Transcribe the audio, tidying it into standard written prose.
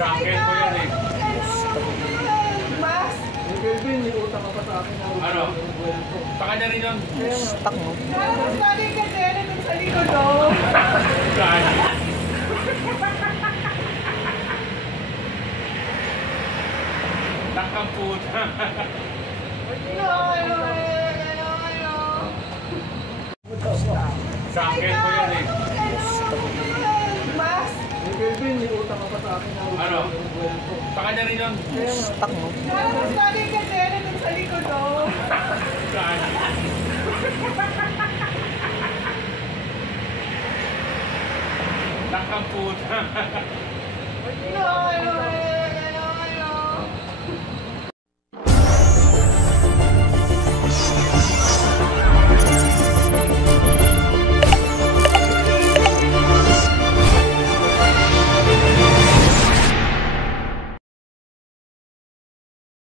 Sa akin ko yan eh. Mas? Kelvin, may utang ka pa sa akin. Ano? Sa kanya rin yun. Stuck mo. Mas galing ka din dun sa likod, oh. Saan? Nakamputa. Sa akin ko yan eh. Mas? Kelvin, may utang ka pa sa akin. Ano? Sa kanya rin yun. Stuck mo. Mas galing ka din dun sa likod, oh. Saan? Nakamputa.